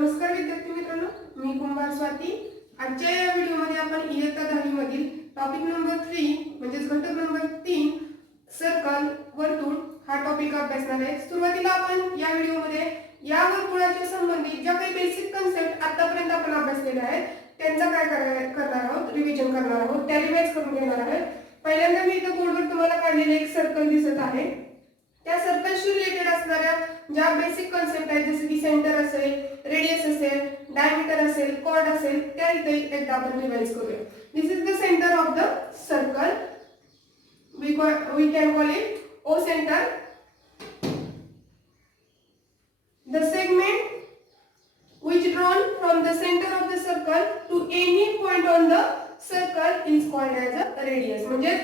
नमस्कार विद्यार्थी मित्रांनो, मी कुंभार स्वाती। आजच्या या व्हिडिओमध्ये आपण इयत्ता 10वी मधील टॉपिक नंबर 3 म्हणजेच घटक नंबर 3 सर्कल वर्तुळ हा टॉपिक अभ्यासणार आहे। सुरुवातीला आपण या व्हिडिओमध्ये या वर्तुळाच्या संबंधित ज्या काही बेसिक कन्सेप्ट आतापर्यंत आपण अभ्यासलेल्या आहेत त्यांचा काय करणार आहोत, रिव्हिजन करणार आहोत, त्या रिवाइज करून घेणार आहोत। पहिल्यांदा मी इथे बोर्डवर तुम्हाला काढलेले एक सर्कल दिसत आहे। त्या सर्कलशी रिलेटेड असणाऱ्या ज्या बेसिक कन्सेप्ट आहेत जसे की सेंटर असेल, रेडियस असेल, डायमीटर असेल, कॉर्ड असेल, त्या इथे एकदा आपण रिवाइज करूया। This is the centre of the circle, we can call it O center. The segment which drawn from the center of the circle to any point on the circle is called as a radius. म्हणजे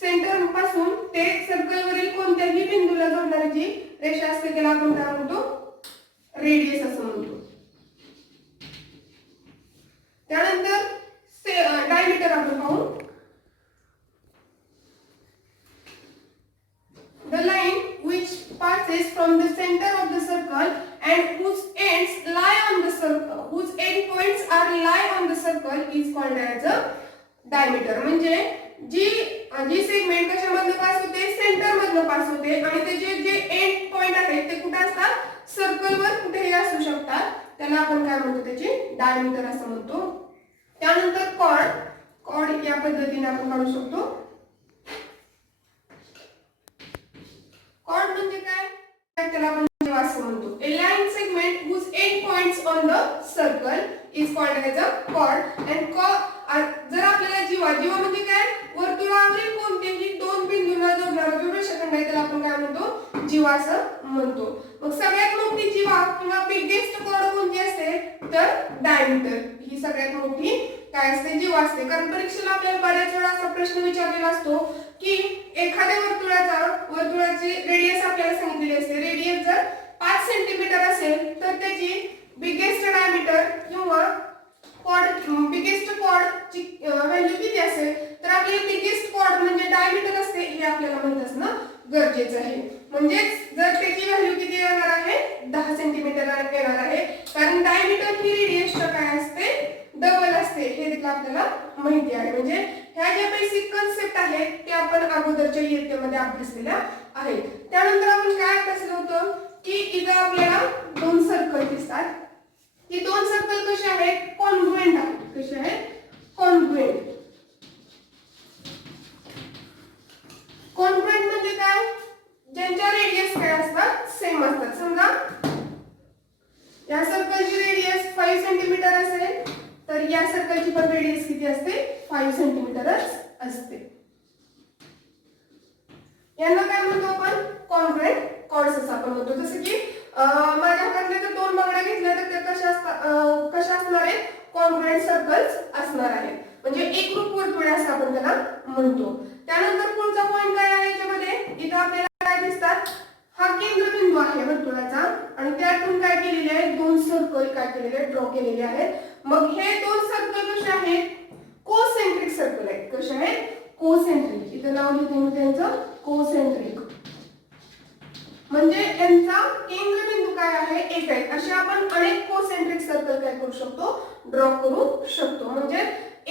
centre पासून ते circle वरील कोणत्याही बिंदूला जोडणारी जी रेषा असते त्याला आपण काय म्हणतो, रेडियस असं म्हणतो। त्यानंतर डायमीटर आपण पाहू। The line which passes from the center of the circle and whose ends lie on the circle, whose end points are lie on the circle is called as a diameter. म्हणजे जी segment कशामधनं pass होते, centre मधनं pass होते आणि त्याचे जे end point आहेत ते कुठे असतात, सर्कल वर कुठेही असू शकतात, त्याला आपण काय म्हणतो, त्याचे डायमीटर असं म्हणतो। त्यानंतर कॉर्ड या पद्धतीने आपण काढू शकतो। कॉर्ड म्हणजे काय, त्याला आपण जीवा असं म्हणतो। A line segment whose end points on the circle is called as a chord and जर आपल्याला जीवा म्हणजे काय, वर्तुळावरील कोणत्याही दोन बिंदूंना जोडणारा जो रेषाखंड आहे त्याला आपण काय म्हणतो, जीवा असं म्हणतो। मग सगळ्यात मोठी जीवा किंवा बिगेस्ट कॉर्ड कोणती असते तर डायमीटर ही सगळ्यात मोठी काय असते, जीवा असते। कारण परीक्षेला आपल्याला बऱ्याच वेळा असा प्रश्न विचारलेला असतो की एखाद्या वर्तुळाची रेडियस आपल्याला सांगितलेली असते। रेडियस जर 5 सेंटीमीटर असेल तर त्याची बिगेस्ट डायमीटर किंवा बिगेस्ट कॉर्ड ची व्हॅल्यू किती असेल तर आपल्याला बिगेस्ट कॉर्ड म्हणजे डायमीटर असते हे आपल्याला माहित असणं गरजेचं आहे। म्हणजे जर त्याची व्हॅल्यू किती येणार आहे, 10 सेंटीमीटर येणार आहे, कारण डायमीटर ही रेडियसच्या काय असते, डबल असते, हे देखील आपल्याला माहिती आहे। म्हणजे ह्या ज्या बेसिक कन्सेप्ट आहेत ते आपण अगोदरच्या इयत्तेमध्ये अभ्यासलेल्या आहेत। त्यानंतर आपण काय अभ्यासलं होतं की इथं आपल्याला दोन सर्कल दिसतात। ही दोन सर्कल कशी आहेत, कॉन्ग्रुएंट आहेत। कशी आहेत, कॉन्ग्रुएंट। कॉन्ग्रुएंट म्हणजे काय, ज्यांच्या रेडियस काय असतात, सेम असतात। समजा या सर्कलची रेडियस 5 सेंटीमीटर असेल तर या सर्कलची पण रेडियस किती असते, 5 सेंटीमीटरच असते। यांना काय म्हणतो आपण, कॉन्ग्रुएंट कॉर्ड्स असं आपण म्हणतो। जसं की माझ्या हातातल्या जर दोन बांगड्या घेतल्या तर त्या कशा असणार आहेत, कॉन्ग्रुएंट सर्कल्स असणार आहेत। म्हणजे एकरूप वर्तुळे असं आपण त्याला म्हणतो। त्यानंतर पुढचा पॉइंट काय आहे याच्यामध्ये, इथं आपल्याला काय दिसतात, हा केंद्रबिंदू आहे वर्तुळाचा आणि त्यातून काय केलेले आहे, दोन सर्कल काय केलेले आहेत, ड्रॉ केलेले आहेत। मग हे दोन सर्कल कसे आहेत, कोसेंट्रिक सर्कल आहेत। कसे आहेत, कोसेंट्रिक। इथं नाव लिहिते मी त्यांचं, कोसेंट्रिक। म्हणजे यांचा केंद्रबिंदू काय आहे, एक आहे। असे आपण अनेक कोसेंट्रिक सर्कल काय करू शकतो, ड्रॉ करू शकतो। म्हणजे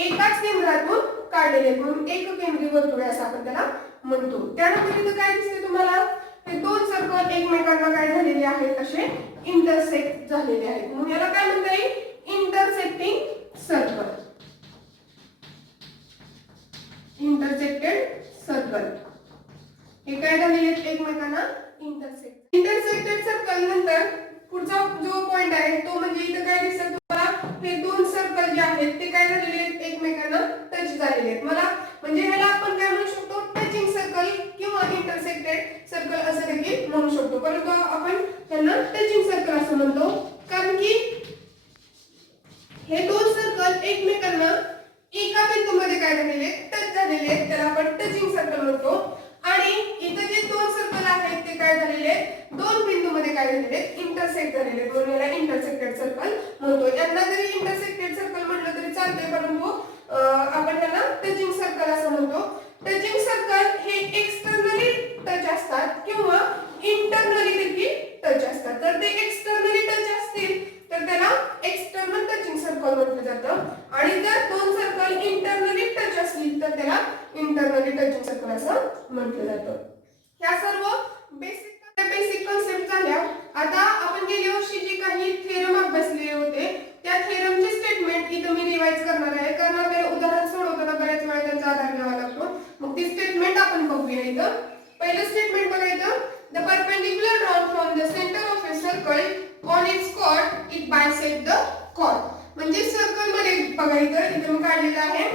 एकाच केंद्रातून काढलेले म्हणून एक केंद्रीय वर्तुळ असं आपण त्याला म्हणतो। त्यानंतर इथं काय दिसते तुम्हाला, हे दोन सर्कल एकमेकांना काय झालेले आहेत, असे इंटरसेक्ट झालेले आहेत। म्हणून याला काय म्हणता येईल, इंटरसेक्टिंग सर्कल। इंटरसेक्टेड सर्कल हे काय झालेले आहेत, एकमेकांना इंटरसेक्टेड सर्कल। नंतर पुढचा जो पॉइंट आहे तो म्हणजे इथं काय दिसतं तुम्हाला, हे दोन सर्कल जे आहेत ते काय झालेले आहेत, एकमेकांना टच झालेले आहेत। मला म्हणजे ह्याला आपण काय म्हणू शकतो, टचिंग सर्कल किंवा इंटरसेक्टेड सर्कल असं देखील म्हणू शकतो। परंतु आपण त्यांना टचिंग सर्कल असं म्हणतो कारण की हे दोन सर्कल एकमेकांना एका बिंदूमध्ये काय झालेले आहेत, टच झालेले आहेत, त्याला आपण टचिंग सर्कल म्हणतो। आणि इथे जे दोन सर्कल आहेत ते काय झालेले आहेत, दोन बिंदूमध्ये काय झालेले आहेत, इंटरसेक्ट झालेले आहेत, म्हणून याला इंटरसेक्टेड सर्कल म्हणतो। यांना जरी इंटरसेक्टेड सर्कल म्हटलं तरी चालते, परंतु आपण याला टचिंग सर्कल असं म्हणतो। टचिंग सर्कल हे एक्सटर्नली टच असतात किंवा इंटरनली देखील टच असतात। तर ते एक्सटर्नली टच असतील तर त्याला इंटरनली टचिंग सर्कल असं म्हटलं जातं. ह्या सर्व बेसिक कन्सेप्ट झाल्या. आता आपण गेल्या वर्षी जी काही थेरम अभ्यासलेले होते त्या थेरमचे स्टेटमेंट इथं मी रिवाइज करणार आहे, कारण आपल्याला उदाहरण सोडवताना बऱ्याच वेळा त्यांचा आधार घ्यावा लागतो. मग ती स्टेटमेंट आपण बघूया. इथं पहिलं स्टेटमेंट बघायचं, the perpendicular drawn from the centre of a circle on its chord it bisect the chord. म्हणजे सर्कल मध्ये बघायचं, इथं मी काढलेलं आहे.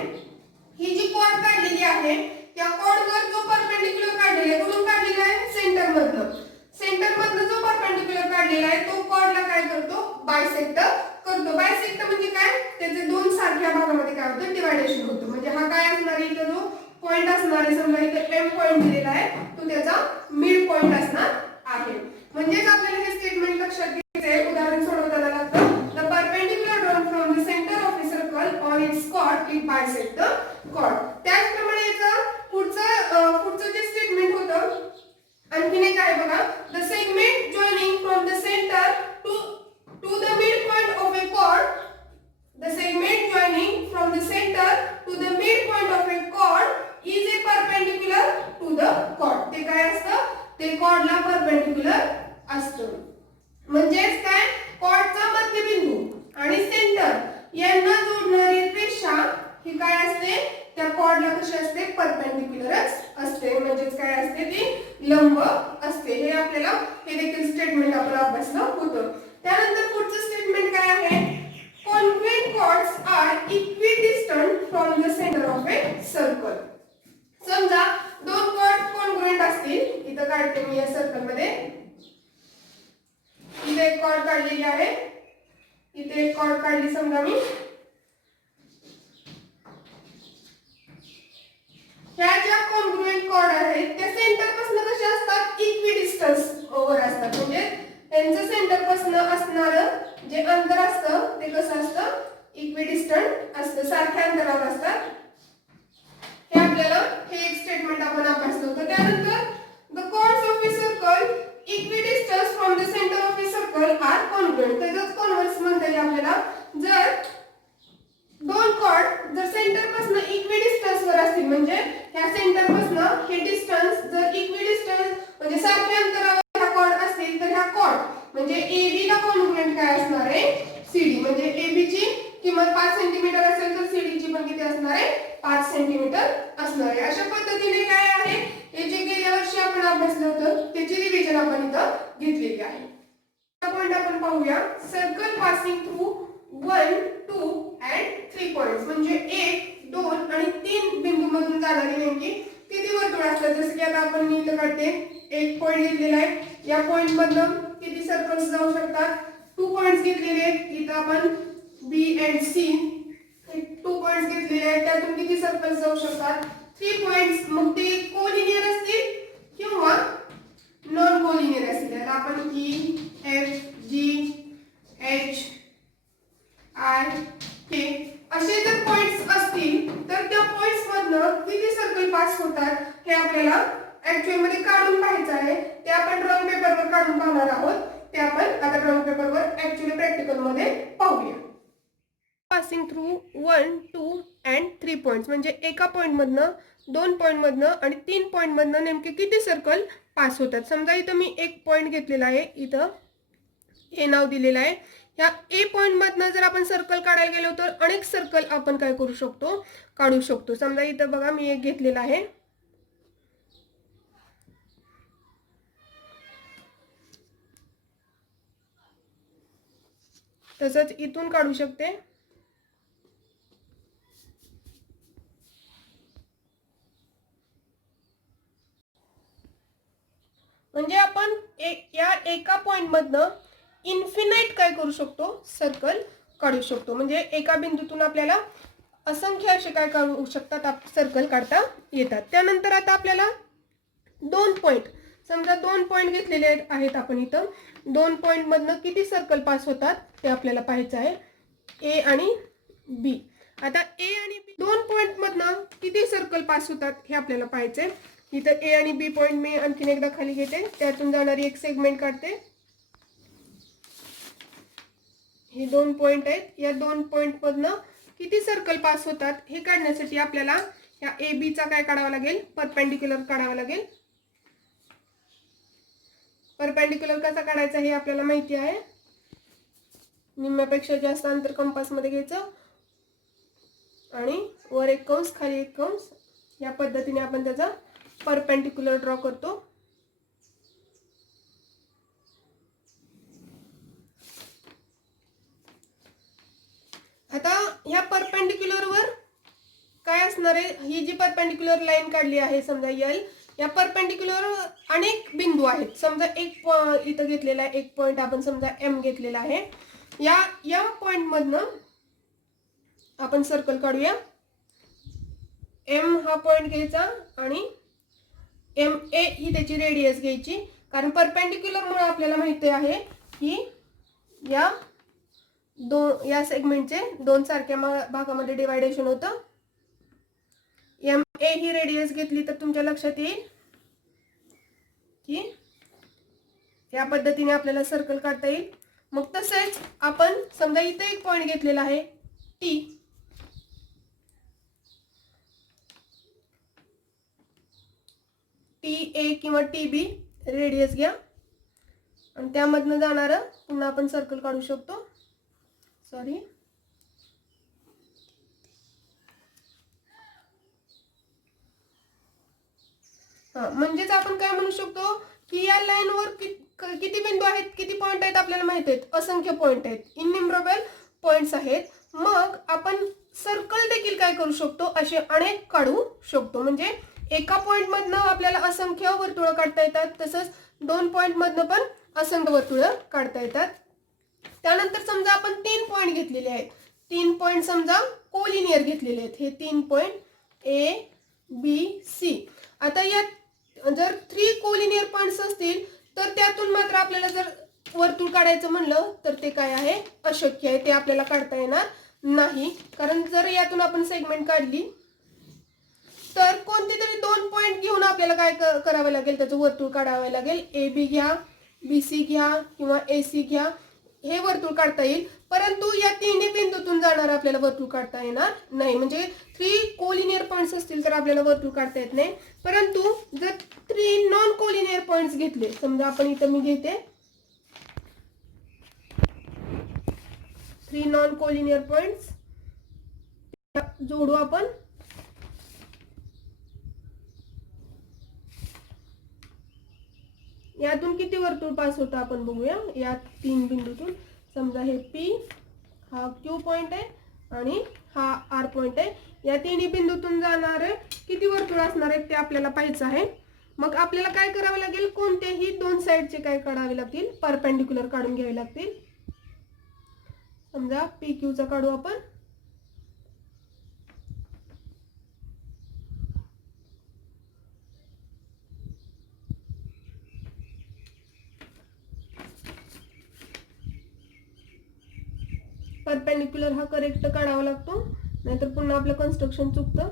ही जी कॉर्ड काढलेली आहे त्या कॉर्डवर जो परपेंडिक्युलर काढलेला आहे, कुठून काढलेला आहे, सेंटर मधनं जो परपेंडिक्युलर काढलेला आहे तो कॉर्डला काय करतो, बायसेक्ट करतो. बायसेक्ट म्हणजे काय, त्याचे दोन सारख्या भागामध्ये काय होतं, डिवायडेशन होतं. म्हणजे हा काय असणार आहे, इथं जो पॉइंट असणार आहे, समजा इथं एम पॉइंट दिलेला आहे तो त्याचा मिड पॉइंट असणार आहे. म्हणजेच आपल्याला हे स्टेटमेंट लक्षात घ्यायचं आहे. उदाहरण सोडवताना लागतं, the perpendicular drawn from the centre of a circle on its chord it bisect the chord. त्याचप्रमाणे याचं पुढचं जे स्टेटमेंट होतं आणखीन एक आहे बघा, the segment joining from the centre to the mid point of a chord, the segment joining from the centre to the mid point of a chord is a perpendicular to the chord. ते काय असतं, ते कॉर्डला perpendicular असतं. म्हणजेच काय, कॉर्डचा मध्यबिंदू आणि centre यांना जोडणारी रेषा ही काय असते, त्या कॉर्डला कशी असते, परपेंडिक्युलरच असते. म्हणजेच काय असते, ती लंब असते. हे आपल्याला हे देखील स्टेटमेंट आपण अभ्यासलं होतं. त्यानंतर पुढचं स्टेटमेंट काय आहे, congruent chords are equidistant from the centre of a circle. समजा दोन कॉर्ड कॉन्ग्रुएंट असतील, इथं काढते मी या सर्कल मध्ये, इथे एक कॉर्ड काढलेली आहे, इथे एक कॉर्ड काढली समजा मी. ह्या ज्या कॉन्ग्रुएंट कॉर्ड आहेत त्या सेंटर पासून कशा असतात, इक्विडिस्टन्स वर असतात. म्हणजे त्यांचं सेंटर पासून असणारं जे अंतर असतं ते कसं असतं, इक्विडिस्टंट असतं, सारख्या अंतरावर असतात. हे आपल्याला हे एक स्टेटमेंट आपण अभ्यासलं होतं. त्यानंतर the chords of a circle equidistance from the centre of a circle are congruent. त्याचाच कॉन्व्हर्स म्हणता येईल आपल्याला. जर दोन कॉर्ड जर सेंटर पासून इक्विडिस्टन्स वर असतील, म्हणजे ह्या सेंटर पासून हे डिस्टन्स जर इक्विडिस्टन्स म्हणजे सारख्या अंतरावर ह्या कॉर्ड असतील, तर ह्या कॉर्ड म्हणजे AB ला कॉन्ग्रुएंट काय असणार आहे, CD. म्हणजे AB ची किंमत 5 सेंटीमीटर असेल तर CD ची पण किती असणार आहे, 5 सेंटीमीटर असणार आहे. अशा पद्धतीने काय आहे, हे जे गेल्या वर्षी आपण अभ्यासलं होतं त्याची रिव्हिजन आपण इथं घेतलेली आहे. पॉइंट आपण पाहूया, circle passing through 1, 2 and 3 points. म्हणजे 1, 2 आणि 3 बिंदू मधून जाणारी नेमकी किती वर्तुळ असतात. जसं की आता आपण मी इथं काढते, एक पॉइंट घेतलेला आहे, या पॉइंट मधून किती सर्कल्स जाऊ शकतात, 2 पॉइंट्स घेतलेले आहेत. इथं आपण B and C 2 पॉइंट्स घेतलेले आहेत, त्यातून किती सर्कल्स जाऊ शकतात, 3 पॉइंट्स. मग ते कोलिनियर असतील किंवा नॉन कोलिनियर असतील. आता आपण E, F, G, H, I, K असे जर पॉइंट्स असतील तर त्या पॉइंट्स मधनं किती सर्कल पास होतात हे आपल्याला ऍक्च्युअल मध्ये काढून पाहायचं आहे. ते आपण ड्रॉइंग पेपरवर काढून पाहणार आहोत. ते आपण आता ड्रॉइंग पेपरवर ऍक्च्युअली प्रॅक्टिकल मध्ये पाहूया. Passing through 1, 2 and 3 points. म्हणजे एका पॉइंट मधनं, 2 पॉइंट मधनं आणि 3 पॉइंट मधनं नेमके किती सर्कल पास होतात. समजा इथं मी एक पॉइंट घेतलेला आहे, इथं ए नाव दिलेलं आहे. ह्या ए पॉइंट मधनं जर आपण सर्कल काढायला गेलो तर अनेक सर्कल आपण काय करू शकतो, काढू शकतो. समजा इथं बघा मी एक घेतलेला आहे, तसंच इथून काढू शकते. म्हणजे आपण या एका पॉइंट मधनं इन्फिनाइट काय करू शकतो, सर्कल काढू शकतो. म्हणजे एका बिंदूतून आपल्याला असंख्य असे काय काढू शकतात, सर्कल काढता येतात. त्यानंतर आता आपल्याला 2 पॉइंट, समजा 2 पॉइंट घेतलेले आहेत आपण इथं, 2 पॉइंट मधनं किती सर्कल पास होतात ते आपल्याला पाहायचं आहे, ए आणि बी. आता ए आणि बी 2 पॉइंट मधनं किती सर्कल पास होतात हे आपल्याला पाहायचं आहे. इथं ए आणि बी पॉइंट मी आणखीन एकदा खाली घेते, त्यातून जाणारी एक सेगमेंट काढते. हे 2 पॉइंट आहेत, या 2 पॉइंट मधनं किती सर्कल पास होतात हे काढण्यासाठी आपल्याला ह्या ए बीचा काय काढावा लागेल, परपेंडिक्युलर काढावा लागेल. परपेंडिक्युलर कसा काढायचा हे आपल्याला माहिती आहे. निम्म्यापेक्षा जास्त अंतर कंपास मध्ये घ्यायचं आणि वर एक कंस खाली एक कंस, या पद्धतीने आपण त्याचा परपेंडिक्युलर ड्रॉ करतो. आता ह्या परपेंडिक्युलर वर काय असणार आहे, ही जी परपेंडिक्युलर लाईन काढली आहे समजा एल, या परपेंडिक्युलर अनेक बिंदू आहेत. समजा एक इथं घेतलेला आहे, एक पॉइंट आपण समजा एम घेतलेला आहे. या पॉइंट मधनं आपण सर्कल काढूया. एम हा पॉइंट घ्यायचा आणि एम ए ही त्याची रेडियस घ्यायची, कारण परपेंडिक्युलर मुळे आपल्याला माहिती आहे की या सेगमेंटचे दोन सारख्या भागामध्ये डिवायडेशन होतं. एम ए ही रेडियस घेतली तर तुमच्या लक्षात येईल की या पद्धतीने आपल्याला सर्कल काढता येईल. मग तसेच आपण समजा इथे एक पॉइंट घेतलेला आहे टी, टी ए किंवा टी बी रेडियस घ्या आणि त्यामधनं जाणारं पुन्हा आपण सर्कल काढू शकतो. सॉरी, म्हणजेच आपण काय म्हणू शकतो की या लाईनवर किती बिंदू आहेत, किती पॉइंट आहेत आपल्याला माहित आहेत, असंख्य पॉइंट आहेत, इननिमरेबल पॉइंट्स आहेत. मग आपण सर्कल देखील काय करू शकतो, असे अनेक काढू शकतो. म्हणजे एका पॉइंट मधनं आपल्याला असंख्य वर्तुळ काढता येतात, तसंच दोन पॉइंट मधनं पण असंख्य वर्तुळ काढता येतात. त्यानंतर समजा आपण 3 पॉइंट घेतलेले आहेत, 3 पॉइंट समजा कोलिनियर घेतलेले आहेत, हे 3 पॉइंट ए बी सी. आता यात जर 3 कोलिनियर पॉइंट्स असतील तर त्यातून मात्र आपल्याला जर वर्तुळ काढायचं म्हणलं तर ते काय आहे, अशक्य आहे, ते आपल्याला काढता येणार नाही. कारण जर यातून आपण सेगमेंट काढली तर कोणते तरी 2 पॉइंट घेऊन आपल्याला काय करावं लागेल, त्याचं वर्तुळ काढावं लागेल. ए बी घ्या, बी सी घ्या किंवा ए सी घ्या, हे वर्तुळ काढता येईल. परंतु या तिन्ही बिंदूतून जाणार आपल्याला वर्तुळ काढता येणार नाही. म्हणजे 3 कोलिनियर पॉइंट्स असतील तर आपल्याला वर्तुळ काढता येत नाही. परंतु जर 3 नॉन कोलिनियर पॉइंट्स घेतले, समजा आपण इथं मी घेते 3 नॉन कोलिनियर पॉइंट्स, जोडू आपण. यातून किती वर्तुळ पास होतं आपण बघूया. या 3 बिंदूतून समजा हे पी हा क्यू पॉइंट आहे आणि हा आर पॉइंट आहे. या तिन्ही बिंदूतून जाणारे किती वर्तुळ असणार आहेत ते आपल्याला पाहायचं आहे. मग आपल्याला काय करावं लागेल, कोणत्याही 2 साइडचे काय काढावे लागतील, परपेंडिक्युलर काढून घ्यावे लागतील. समजा पी क्यू चा काढू आपण. परपेंडिक्युलर हा करेक्ट काढावा लागतो, नाहीतर पुन्हा आपलं कन्स्ट्रक्शन चुकतं.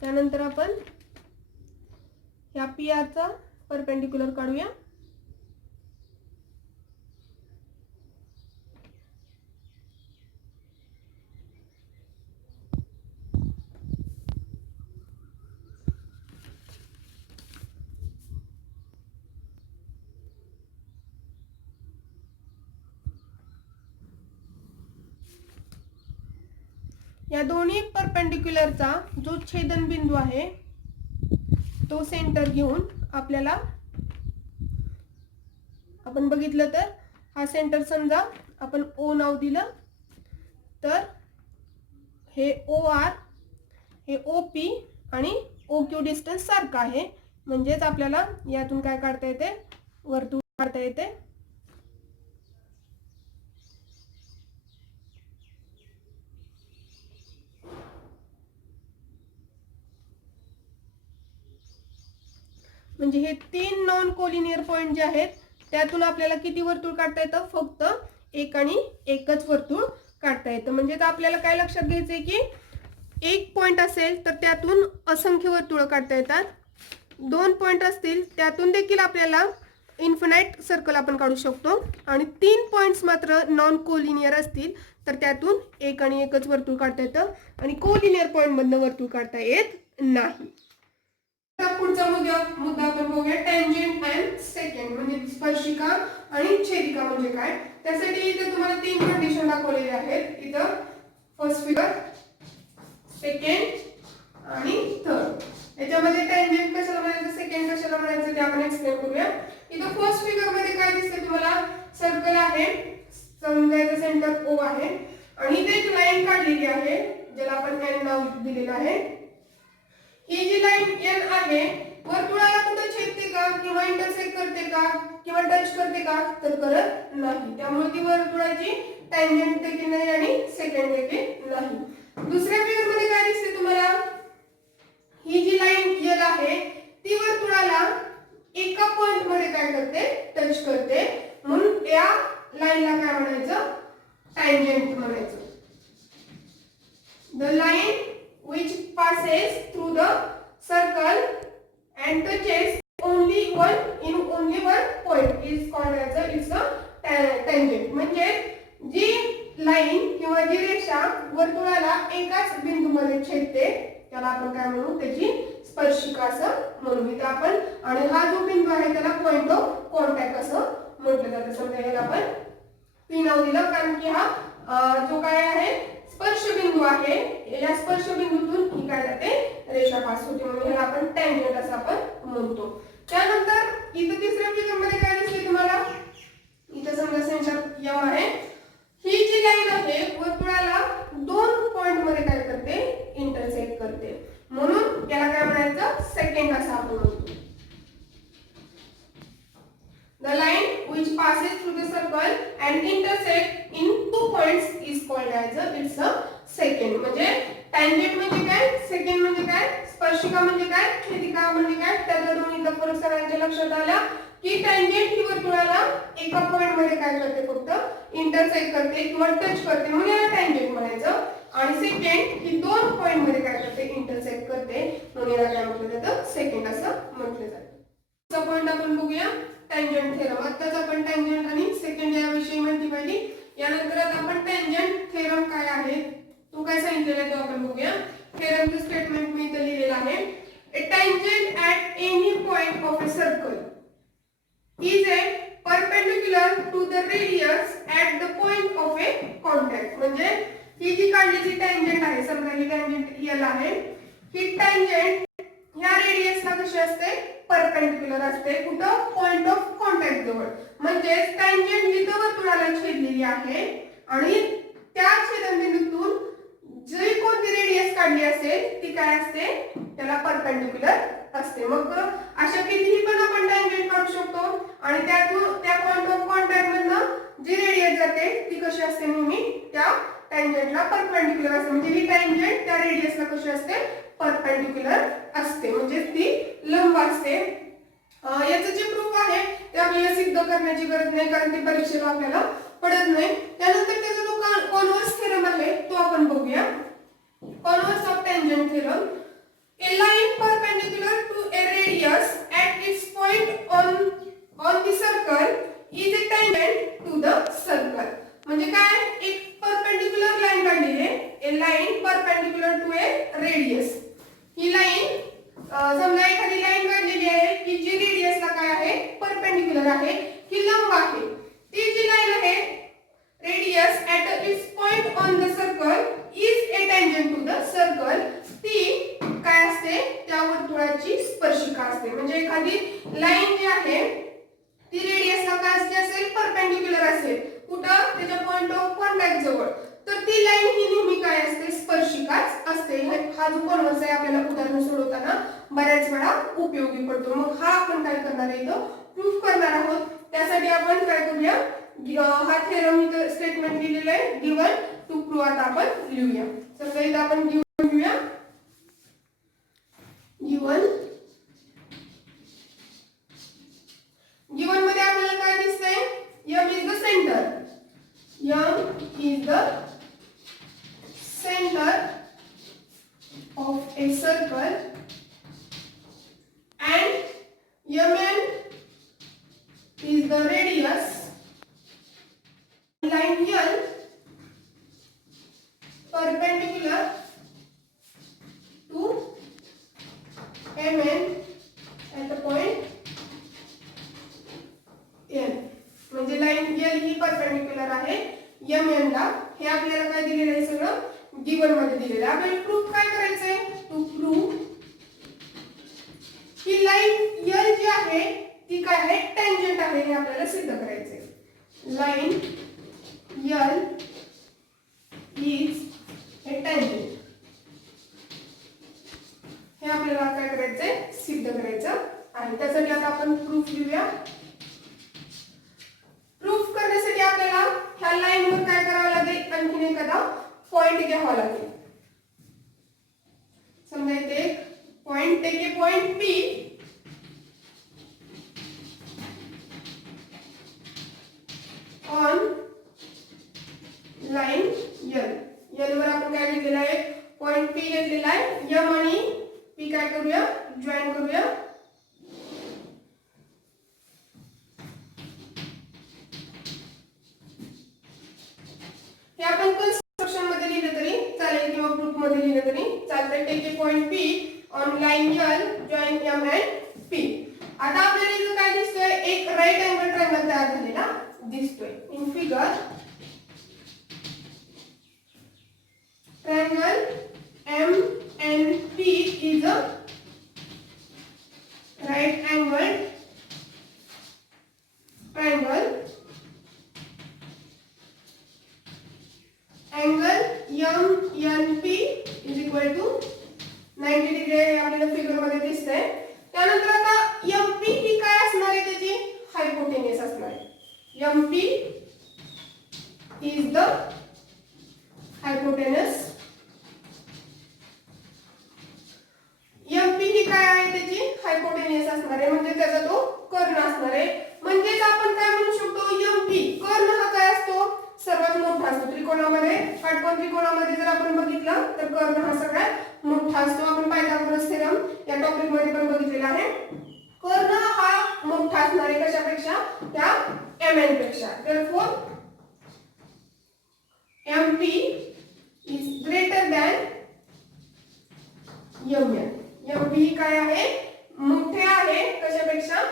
त्यानंतर आपण या पी आर चा परपेंडिक्युलर काढूया. या दोन्ही परपेंडिक्युलरचा जो छेदन बिंदू आहे तो सेंटर घेऊन आपल्याला, आपण बघितलं तर हा सेंटर समजा आपण ओ नाव दिलं तर हे ओ आर, हे ओ पी आणि ओ क्यू डिस्टन्स सारखा आहे. म्हणजेच आपल्याला यातून काय काढता येते, वर्तुळ काढता येते. म्हणजे हे 3 नॉन कोलिनियर पॉइंट जे आहेत त्यातून आपल्याला किती वर्तुळ काढता येतं, फक्त एक आणि एकच वर्तुळ काढता येतं. म्हणजे आपल्याला काय लक्षात घ्यायचंय की एक पॉइंट असेल तर त्यातून असंख्य वर्तुळ काढता येतात, 2 पॉइंट असतील त्यातून देखील आपल्याला इन्फिनाइट सर्कल आपण काढू शकतो आणि 3 पॉइंट्स मात्र नॉन कोलिनियर असतील तर त्यातून एक आणि एकच वर्तुळ काढता येतं आणि कोलिनियर पॉइंट मधनं वर्तुळ काढता येत नाही. पुढचा मुद्दा आपण बघूया टँजेंट अँड सेकंड म्हणजे स्पर्शिका आणि छेदिका म्हणजे काय. त्यासाठी इथे तुम्हाला 3 कंडिशन दाखवलेले आहेत. इथं फर्स्ट फिगर, सेकंड आणि थर्ड. याच्यामध्ये टँजेंट कशाला म्हणायचं, सेकंड कशाला म्हणायचं ते आपण एक्सप्लेन करूया. इथं फर्स्ट फिगर मध्ये काय दिसतंय तुम्हाला, सर्कल आहे, समजायचं सेंटर O आहे आणि इथे एक लाईन काढलेली आहे ज्याला आपण N नाव दिलेलं आहे. ही जी लाईन N आहे वर्तुळाला कुठे छेदते का किंवा इंटरसेक्ट करते का किंवा टच करते का, तर करत नाही. त्यामुळे ती वर्तुळाची टँजेंट देखील नाही आणि सेकंड देखील नाही. दुसऱ्या फिगर मध्ये काय दिसते तुम्हाला, ही जी लाईन L आहे ती वर्तुळाला एका पॉइंट मध्ये काय करते, टच करते. म्हणून या लाईनला काय म्हणायचं, टँजेंट म्हणायचं. The line which passes through the circle and touches only one point is called as a tangent. म्हणजे जी लाईन किंवा जी रेषा वर्तुळाला एकाच बिंदूमध्ये छेदते त्याला आपण काय म्हणू, त्याची स्पर्शिका असं म्हणू. इथं आपण आणि हा जो बिंदू आहे त्याला पॉइंट ऑफ कॉन्टॅक्ट असं म्हटलं जातं. समजा याला आपण P नाव दिलं कारण की हा जो काय आहे स्पर्श बिंदू आहे, या स्पर्श बिंदूतून ही काय जाते, रेषा पास होते म्हणून याला आपण टँजेंट असं आपण म्हणतो. त्यानंतर इथं तिसऱ्या फिगर मध्ये काय दिसते तुम्हाला, इथं समजा सेंटर M आहे. ही जी लाईन आहे वर्तुळाला 2 पॉइंट मध्ये काय करते, इंटरसेक्ट करते. म्हणून याला काय म्हणायचं, सेकंड असं आपण म्हणतो. The line which passes through the circle and intersect in 2 points is called as a second. म्हणजे टँजेंट म्हणजे काय, सेकंड म्हणजे काय, स्पर्शिका म्हणजे काय, छेदिका म्हणजे काय. त्यावरून इथं फरक सगळ्यांच्या लक्षात आला की टँजेंट ही वर्तुळाला एका पॉइंट मध्ये काय करते, फक्त इंटरसेक्ट करते किंवा टच करते म्हणून याला टँजेंट म्हणायचं. आणि सेकंड ही 2 पॉइंट मध्ये काय करते, इंटरसेक्ट करते म्हणून याला काय म्हटलं जातं, सेकंड असं म्हटलं जातं. पुढचा पॉइंट आपण बघूया टँजेंट थेरम. आताच आपण टँजेंट आणि सेकंड याविषयी माहिती पाहिली. यानंतर आता आपण टँजेंट थेरम काय आहे तो काय सांगितलेला आहे तो आपण बघूया. थेरमचं स्टेटमेंट मी इथे लिहिलेलं आहे. A tangent at any point of a circle is a perpendicular to the radius at the point of a contact. म्हणजे ही जी काढलेली टँजेंट आहे, समजा ही टँजेंट L आहे, ही टँजेंट ह्या रेडियसला कशी असते, परपेंडिक्युलर असते. कुठं, पॉइंट ऑफ कॉन्टॅक्ट जवळ. म्हणजे टँजेंट जिथं वर्तुळाला छेदलेली आहे आणि त्या छेदनबिंदूतून जी कोणती रेडियस काढली असेल ती काय असते, त्याला परपेंडिक्युलर असते. मग अशा कितीही पण आपण टँजेंट काढू शकतो आणि त्यातून त्या पॉइंट ऑफ कॉन्टॅक्ट मधनं जी रेडियस जाते ती कशी असते, नेहमी त्या टँजेंटला परपेंडिक्युलर असते. म्हणजे ही टँजेंट त्या रेडियसला कशी असते, परपेंडिक्युलर असते, म्हणजे ती लंब असते. याचं जे प्रूफ आहे ते आपल्याला सिद्ध करण्याची गरज नाही कारण ते परीक्षेला आपल्याला पडत नाही. त्यानंतर त्याचा जो कॉन्व्हर्स थेरम आहे तो आपण बघूया. Converse of tangent theorem. A line perpendicular to a radius at its point on the circle is a tangent to the circle. म्हणजे काय, एक परपेंडिक्युलर लाईन काढलेली आहे. A line perpendicular to a radius. He line समजा एखादी line काढलेली आहे की जी रेडियसला काय आहे, परपेंडिक्युलर आहे, ही लंब आहे. ती जी लाईन आहे radius at its point on the circle is a tangent to the circle. ती काय असते, त्या वर्तुळाची स्पर्शिका असते. म्हणजे एखादी लाईन जी आहे ती रेडियसला काय असेल, परपेंडिक्युलर असेल. कुठं, त्याच्या पॉइंट ऑफ कॉन्टॅक्ट जवळ. तर ती लाईन ही नेहमी काय असते, स्पर्शिकाच असते. हा जो कॉन्व्हर्स आहे आपल्याला उदाहरण सोडवताना बऱ्याच वेळा उपयोगी पडतो. मग हा आपण काय करणार आहे, तो प्रूफ करणार आहोत. त्यासाठी आपण काय करूया, हा थेरम इथं स्टेटमेंट लिहिलेलं आहे, गिवन टू प्रूव्ह. आता आपण लिहूया. समजा इथं आपण गिवन लिहूया. गिवन मध्ये आपल्याला काय दिसतंय, M is the center. M is the center of a circle and Mn the radius. Line L perpendicular to MN at the point N. म्हणजे लाईन L ही परपेंडिक्युलर आहे MN ला. हे आपल्याला काय दिलेलं आहे सगळं गिवन मध्ये दिलेलं आहे. आपल्याला प्रूफ काय करायचंय टू प्रूफ की लाईन L जी आहे ती काय आहे टँजंट आहे हे आपल्याला सिद्ध करायचंय. Line L is a tangent. हे आपल्याला काय करायचंय सिद्ध करायचं आहे. त्यासाठी आता आपण प्रूफ लिहूया. प्रूफ करण्यासाठी आपल्याला ह्या लाईनवर काय करावं लागेल आणखीन एखादा पॉइंट घ्यावा लागेल. समजा इथे एक point take a point P on line L. L वर आपण काय घेतलेलं आहे पॉइंट P घेतलेला आहे. M आणि P काय करूया जॉईन करूया. हे आपण कन्स्ट्रक्शन मध्ये लिहिलं तरी चालेल किंवा प्रूफ मध्ये लिहिलं तरी चालतंय. Take a point P on line L join M and P. आता आपल्याला इथं काय दिसतोय एक राईट अँगल ट्रायंगल तयार झालेला दिसतोय. In figure triangle MNP is a right angled triangle. Angle MNP is equal to 90 degree हे आपल्याला फिगर मध्ये दिसतंय. त्यानंतर आता MP ही काय असणार आहे त्याची हायपोटेन्यूस असणार आहे. MP is the hypotenuse. MP ही काय आहे त्याची हायपोटेन्यूस असणार आहे म्हणजे त्याचा तो कर्ण असणार आहे. म्हणजेच आपण काय म्हणू शकतो MP कर्ण हा काय असतो सर्वात मोठा असतो. त्रिकोणामध्ये काटकोन त्रिकोणामध्ये जर आपण बघितलं तर कर्ण हा सगळ्यात मोठा असतो. आपण पायथागोरस थेरम या टॉपिक मध्ये पण बघितलेला आहे. कर्ण हा मोठा असणार आहे कशापेक्षा त्या MN पेक्षा. therefore MP is greater than MN. MP काय आहे मोठे आहे कशापेक्षा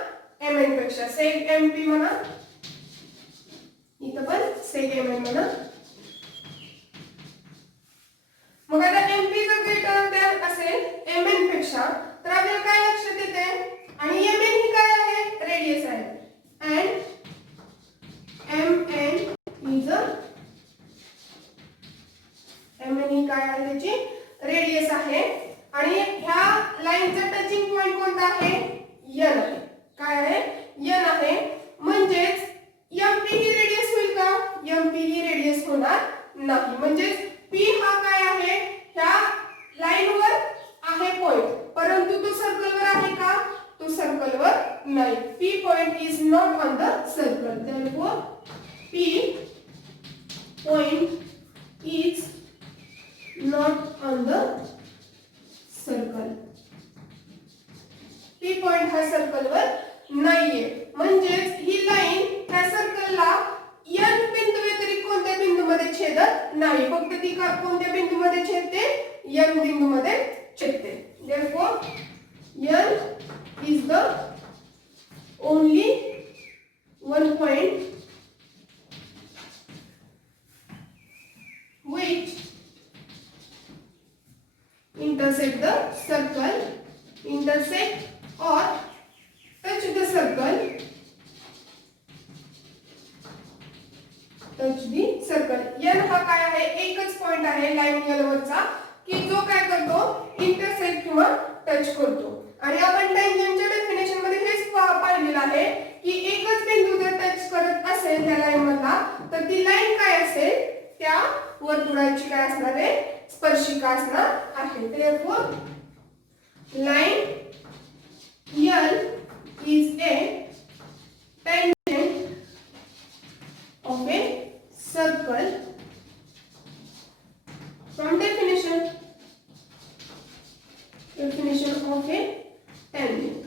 MN पेक्षा. सेक MP म्हणा इथं पण सेक MN म्हणा. मग आता MP जर ग्रेटर दॅन असेल MN पेक्षा तर आपल्याला काय लक्षात येते आणि MN ही काय आहे रेडियस आहे and MN is a MN ही काय आहे त्याची रेडियस आहे आणि ह्या लाईनचा टचिंग पॉइंट कोणता आहे N आहे. काय आहे N आहे. म्हणजेच MP ही रेडियस होईल का MP ही रेडियस होणार नाही. म्हणजेच P हा काय आहे ह्या लाईनवर आहे पॉइंट परंतु तो सर्कलवर आहे का तो सर्कलवर नाही. P point is not on the circle. therefore P point is not on the circle. P point हा सर्कलवर नाहीये. म्हणजेच ही लाईन त्या सर्कलला N बिंदू व्यतिरिक्त कोणत्या बिंदूमध्ये छेदत नाही. फक्त ती कोणत्या बिंदूमध्ये छेदते N बिंदूमध्ये छेदते. therefore N is the only one point which intersect the circle, intersect or touch the circle, touch the circle. N हा काय आहे एकच पॉइंट आहे लाईन L वरचा की जो काय करतो इंटरसेक्ट किंवा टच करतो. आणि आपण टँजंटच्या डेफिनेशन मध्ये हेच पाहिलेलं आहे की एकच बिंदू जर टच करत असेल त्या लाईन मधला तर ती लाईन काय असेल त्या वर्तुळाची काय असणार आहे स्पर्शिका असणार आहे. therefore line L is a tangent of a circle. From definition of a tangent.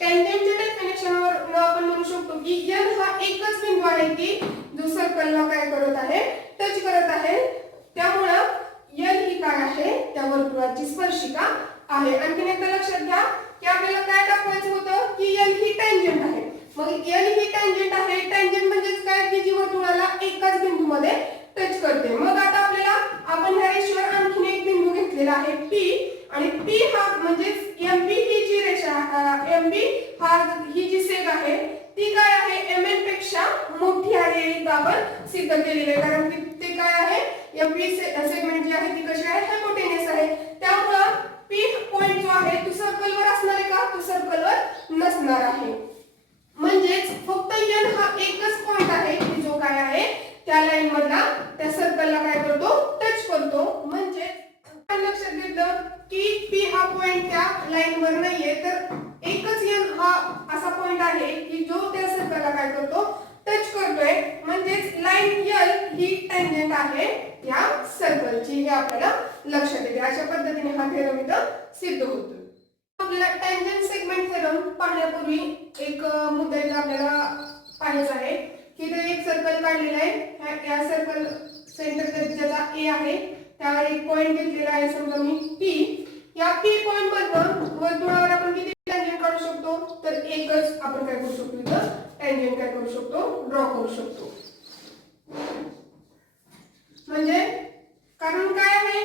tangent च्या डेफिनेशन वर शकतो की N हा एकच बिंदू आहे की जो सर्कलला काय करत आहे, टच करत आहे. त्यामुळे N ही काय आहे, त्या वर्तुळाची स्पर्शिका आहे. आणखीन एकदा लक्षात घ्या की आपल्याला काय दाखवायचं होतं की N ही टँजंट आहे. मग N ही टँजंट आहे. टँजंट म्हणजेच काय की जी वर्तुळाला एकाच बिंदूमध्ये टच करते. मग आता आपल्याला आपण ह्या रेषेवर आणखीन एक बिंदू घेतलेला आहे P, आणि P हा म्हणजे MP ही जी रेषा MP हा ही जी सेग आहे ती काय आहे, MN पेक्षा मोठी आहे. इथं आपण सिद्ध केलेले आहे, कारण की ते काय आहे, MP सेगमेंट जी आहे ती कशी आहे, हायपोटेन्युस आहे. त्यामुळे P पॉइंट जो आहे तो सर्कलवर असणार आहे का, तो सर्कलवर नसणार आहे. म्हणजेच फक्त N हा एकच पॉइंट आहे की जो काय आहे त्या लाईन मधला त्या सर्कलला काय करतो, टच करतो. म्हणजे लक्षात घेतलं की P हा पॉइंट त्या लाईन वर नाहीये, तर एकच N हा असा पॉइंट आहे की जो त्या सर्कलला काय करतो, टच करतोय. म्हणजेच लाईन L ही टँजंट आहे त्या सर्कलची, हे आपल्याला लक्षात येते. अशा पद्धतीने हा थेरम इथं सिद्ध होतो. आपल्याला टँजंट सेगमेंट थेरम पाहण्यापूर्वी एक मुद्दा इथं आपल्याला पाहायचा आहे की इथे एक सर्कल काढलेला आहे. या सर्कल सेंटर ज्याचा A आहे त्यावर एक पॉइंट घेतलेला आहे, समजा मी P. या P पॉइंट मधून वर्तुळावर आपण किती टँजंट काढू शकतो, तर एकच आपण काय करू शकतो, इथं टँजंट काय करू शकतो, ड्रॉ करू शकतो. म्हणजे कारण काय आहे,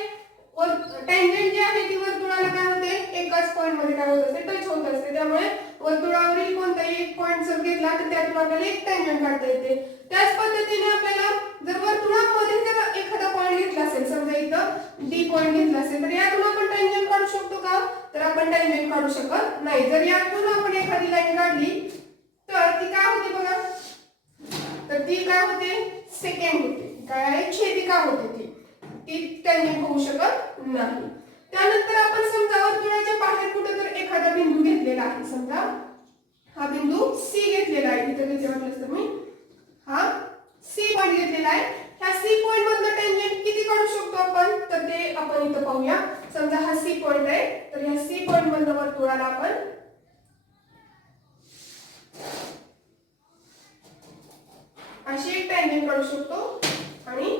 टँजंट जी आहे ती वर्तुळाला काय होते, एकाच पॉइंट मध्ये काय होत असते, टच होत असते. त्यामुळे वर्तुळावरील कोणताही एक पॉइंट जर घेतला तर त्यातून आपल्याला एक टँजंट काढता येते. त्याच पद्धतीने आपल्याला जर वर्तुळामध्ये जर एखादा पॉइंट घेतला असेल, समजा इथं D पॉइंट घेतला असेल, तर यातून आपण टँजंट काढू शकतो का, तर आपण टँजंट काढू शकत नाही. जर यातून आपण एखादी लाईन काढली तर ती काय होते बघा, तर ती काय होते, सेकंड होते. काय आहे, छेदिका होते. ती टँजंट होऊ शकत नाही. त्यानंतर आपण समजा वर्तुळाच्या बाहेर कुठे तर एखादा बिंदू घेतलेला आहे, समजा हा बिंदू C घेतलेला आहे. इथे किती वाटलं तर मी हा C पॉइंट घेतलेला आहे. ह्या C पॉइंट मधलं टँजंट किती काढू शकतो आपण, तर ते आपण इथं पाहूया. समजा हा C पॉइंट आहे, तर ह्या C पॉइंट मधलं वर्तुळाला आपण अशी एक टँजंट काढू शकतो आणि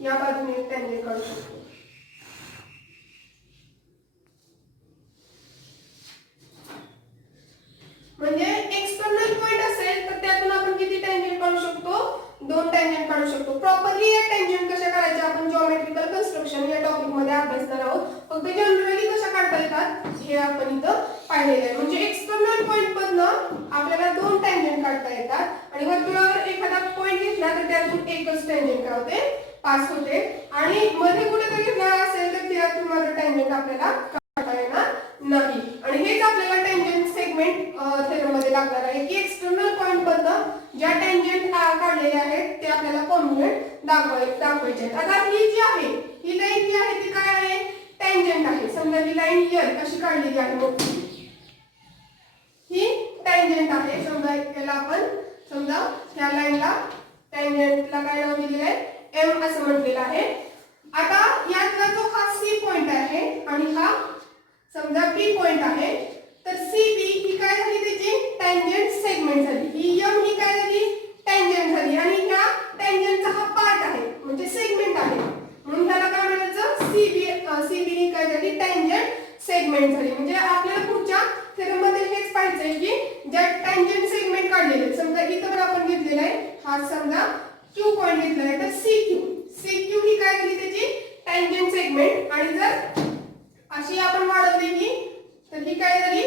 या बाजूने एक टँजंट काढू शकतो. म्हणजे एक्सटर्नल पॉइंट असेल तर त्यातून आपण किती टँजंट काढू शकतो, दोन टँजंट काढू शकतो. प्रॉपरली या टँजंट कशा करायच्या आपण जिओमेट्रिकल कन्स्ट्रक्शन या टॉपिक मध्ये अभ्यासणार आहोत. फक्त जनरली कशा काढता येतात हे आपण इथं पाहिलेलं आहे. म्हणजे एक्सटर्नल पॉइंट मधनं आपल्याला दोन टँजंट काढता येतात आणि वर्तुळावर एखादा पॉइंट घेतला तर त्यातून एकच टँजंट काय होते, पास होते. आणि मध्ये कुठेतरी घेतला असेल तर त्यातून मात्र टँजंट आपल्याला काढता येणार नाही. आणि हेच आपल्याला टँजंट सेगमेंट थेरम मध्ये लागणार आहे की एक्सटर्नल पॉइंट मधनं ज्या टँजंट काढलेले आहेत ते आपल्याला कॉन्व्हेंट दाखवायचे आहेत. आता ही जी आहे, ही लाईन जी आहे ती काय आहे, टँजंट आहे. समजा ही लाईन L अशी काढलेली आहे, ही टँजंट आहे. समजा याला आपण समजा ह्या लाईनला टँजंटला काय नाव दिलेलं आहे, M असं म्हटलेलं आहे. आता यातला जो हा C पॉइंट आहे आणि हा समजा B पॉइंट आहे, तर CB ही काय झाली, त्याची टँजंट सेगमेंट झाली. ही M ही काय झाली, टँजंट झाली. आणि ह्या टँजंटचा हा पार्ट आहे म्हणजे सेगमेंट आहे, म्हणून त्याला काय म्हणायचं, CB ही काय झाली, टँजंट सेगमेंट झाली. म्हणजे आपल्याला पुढच्या थेरम मध्ये हेच पाहायचंय की ज्या टँजंट सेगमेंट काढलेले, समजा इथं आपण घेतलेला आहे, हा समजा Q पॉइंट घेतला आहे, तर CQ ही काय झाली, त्याची टँजंट सेगमेंट. आणि जर अशी आपण वाढवली की तर ही काय झाली,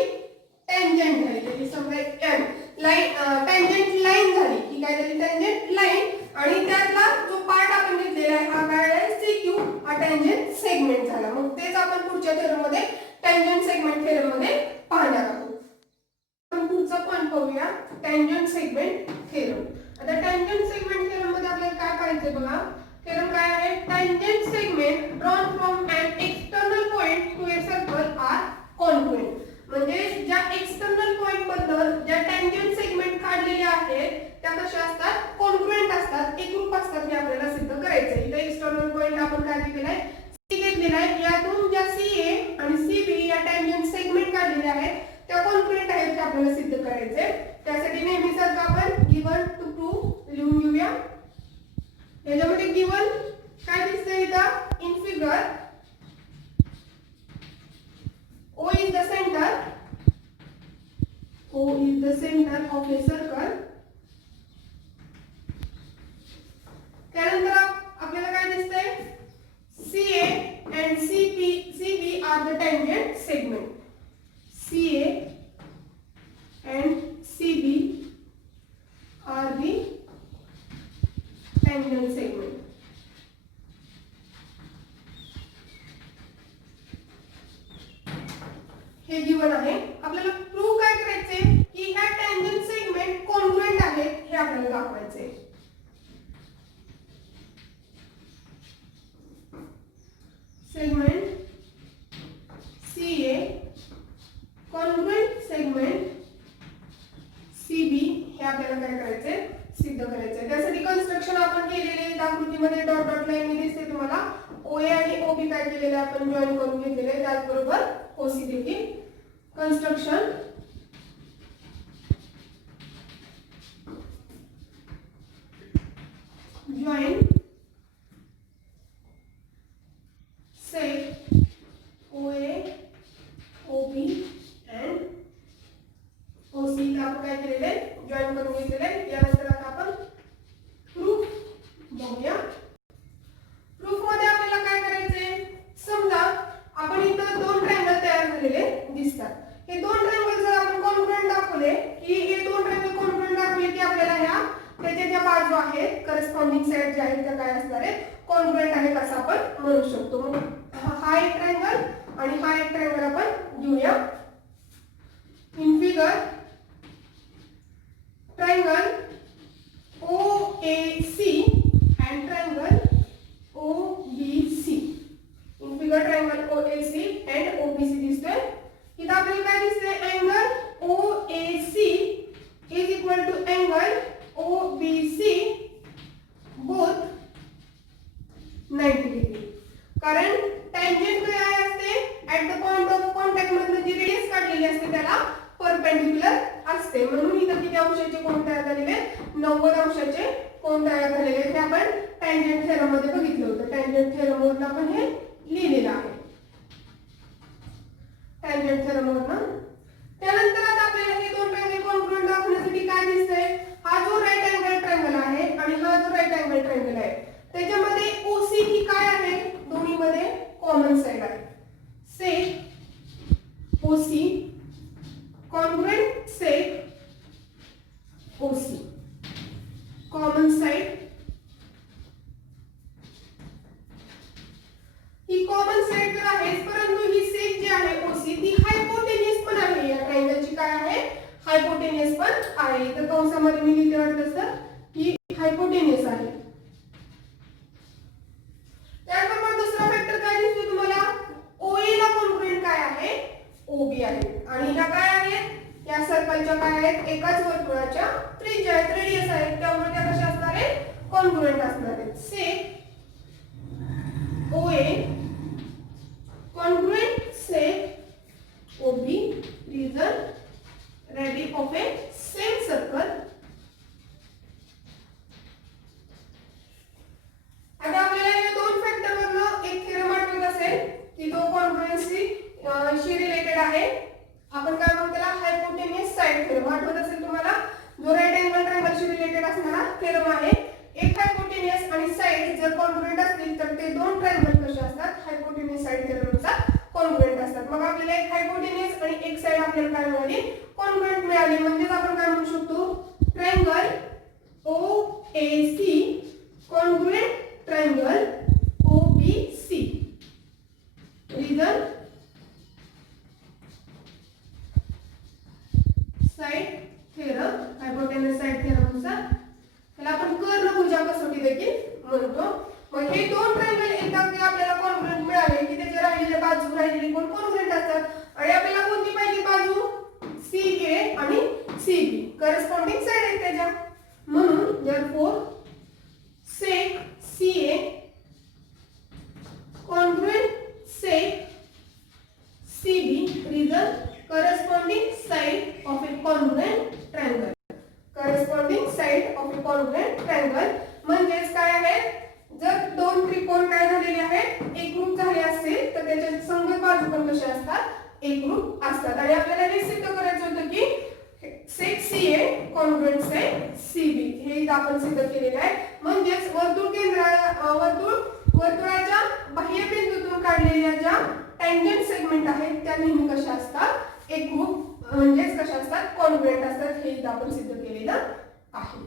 टँजंट झाली. त्याची समजा M लाईन टँजंट लाईन झाली, ही काय झाली, टँजंट लाईन. आणि त्यातला जो पार्ट आपण घेतलेला आहे हा काय आहे, CQ, हा टँजंट सेगमेंट झाला. मग तेच आपण पुढच्या थेरम मध्ये टँजंट सेगमेंट थेरम मध्ये पाहणार आहोत. आपण पुढचा पॉइंट पाहूया, टँजंट सेगमेंट थेरम. आता टँजंट सेगमेंट थेरम मध्ये आपल्याला काय पाहायचंय बघा, थेरम काय आहे, tangent segment drawn from an external point to a circle are congruent. म्हणजे ज्या एक्सटर्नल पॉइंट बद्दल ज्या टँजंट सेगमेंट काढलेल्या आहेत त्या कशा असतात, कॉन्ग्रुएंट असतात, एकरूप असतात. हे आपल्याला सिद्ध करायचं आहे. इथे एक्सटर्नल पॉइंट आपण काय घेतलेला आहे, C घेतलेला आहे. यातून ज्या CA आणि CB या टँजंट सेगमेंट काढलेल्या आहेत त्या कॉन्ग्रुएंट आहेत हे आपल्याला सिद्ध करायचे. त्यासाठी नेहमीच आपण ऑफ ए सर्कल. त्यानंतर आपल्याला काय दिसतंय, CA and CB are the tangent segment. CA and CB are the tangent segment. हे गिवन आहे. आपल्याला प्रूव्ह काय करायचे की ह्या टँजंट सेगमेंट कॉन्ग्रुएंट आहेत हे आपल्याला दाखवायचे. Segment CA congruent segment CB हे आपल्याला काय करायचे, सिद्ध करायचे. त्यासाठी कन्स्ट्रक्शन आपण केलेले आकृतीमध्ये डॉट डॉट लाईन दिसते तुम्हाला. OA आणि OB काय केलेले आपण जॉईन करून घेतलेले, त्याचबरोबर OC देखील. Construction join seg OA OB and OC ला आपण काय केलेले, जॉईन करून घेतलेले. यानंतर आता आपण प्रूफ बघूया. प्रूफ मध्ये आपल्याला काय करायचे, समजा आपण इथं दोन ट्रायंगल तयार झालेले दिसतात. हे दोन ट्रायंगल जर आपण कॉन्ग्रुएंट दाखवले की हे दोन ट्रायंगल कॉन्ग्रुएंट दाखवले की आपल्याला ह्या त्याच्या ज्या बाजू आहेत करस्पॉन्डिंग साइड ज्या आहेत त्या काय असणार आहेत, कॉन्ग्रुएंट आहेत असं आपण म्हणू शकतो. मग हा एक ट्रायंगल आणि हा एक ट्रायंगल आपण घेऊया. In figure triangle OAC and triangle OBC. In figure triangle OAC and OBC दिसतोय. इथं आपल्याला काय दिसतंय, angle OAC is equal to angle OBC both 90 degree. कारण टँजंट काय असते, at the point of contact मधून जी रेडियस काढलेली असते त्याला परपेंडिक्युलर असते. म्हणून इथं किती अंशाचे कोन तयार झालेले, 90 अंशाचे कोन तयार झालेले. हे आपण टँजंट थेरम मध्ये बघितलं होतं. टँजंट थेरम वरून आपण हे लिहिलेलं आहे. टँजंट थेरम वरून. त्यानंतर आता आपल्याला हे दोन ट्रायंगल कॉन्ग्रुएंट दाखवण्यासाठी काय दिसतंय, हा जो राईट अँगल ट्रायंगल आहे आणि हा जो राईट अँगल ट्रायंगल आहे त्याच्यामध्ये OC ही काय आहे, दोन्ही मध्ये कॉमन साइड आहे. सेक OC कॉन्ग्रुएंट सेक OC कॉमन साइड. ही कॉमन साइड तर आहे, परंतु ही सेक जी आहे OC ती हायपोटेन्युअस पण आहे. या ट्रायंगलची काय आहे, हायपोटेन्युअस पण आहे. तर कंसामध्ये मी लिहिते वाटतं सर ही हायपोटेन्युअस आहे. त्याचबरोबर दुसरा फॅक्टर काय दिसतो तुम्हाला, OA ला कॉन्ग्रुएंट काय आहे, OB आहे. आणि ह्या काय आहेत, या सर्कलच्या काय आहेत, एकाच वर्तुळाच्या त्रिज्या आहेत, रेडियस आहेत. त्यामुळे त्या कशा असणार आहेत, कॉन्ग्रुएंट असणार आहेत. सेक OA congruent sec OB region radius of a same circle. आता आपल्याला हे दोन फॅक्टर वरनं एक थेरम आठवत असेल की तो कॉन्ग्रुएन्सी शी रिलेटेड आहे. आपण काय म्हणतो त्याला, हायपोटेन्युअस साइड थेरम. आठवत असेल तुम्हाला, जो राईट अँगल ट्रायंगल शी रिलेटेड असणारा थेरम आहे. एक हायपोटेन्युअस आणि साइड जर कॉन्ग्रुएंट असतील तर ते दोन ट्रायंगल कसे असतात, हायपोटेन्युअस साइड थेरमनुसार कॉन्ग्रुएंट असतात. मग आपल्याला एक हायपोटेन्युअस आणि एक साइड आपल्याला काय मिळाली, कॉन्ग्रुएंट मिळाली. म्हणजे आपण काय म्हणू शकतो, triangle OAC congruent triangle OBC. Reason side theorem, hypotenuse side थेरमनुसार त्याला आपण कर्णभुजा कसोटी देखील म्हणतो. मग हे दोन ट्रायंगल एकदा आपल्याला कॉन्ग्रुएंट मिळाले की त्याच्या राहिलेल्या बाजू राहिलेली कोण कॉन्ग्रुएंट असतात. आणि आपल्याला कोणती पाहिजे बाजू, CA आणि CB करस्पॉन्डिंग साइड आहेत त्याच्या. म्हणून therefore sec CA congruent sec CB region corresponding side of a congruent triangle. corresponding side of a congruent triangle म्हणजेच काय आहे, जर दोन त्रिकोण काय झालेले आहेत, एकरूप झाले असतील तर त्याच्या संगत बाजू पण कशा असतात, एकरूप असतात. आणि आपल्याला हे सिद्ध करायचं होतं की sec CA कॉन्ग्रुएंट आहे CB. हे इथं आपण सिद्ध केलेलं आहे. म्हणजेच वर्तुळाच्या बाह्य बिंदूतून काढलेल्या ज्या टँजंट सेगमेंट आहेत त्या नेहमी कशा असतात, एकरूप म्हणजेच कशा असतात, कॉन्ग्रुएंट असतात. हे इथं आपण सिद्ध केलेलं आहे.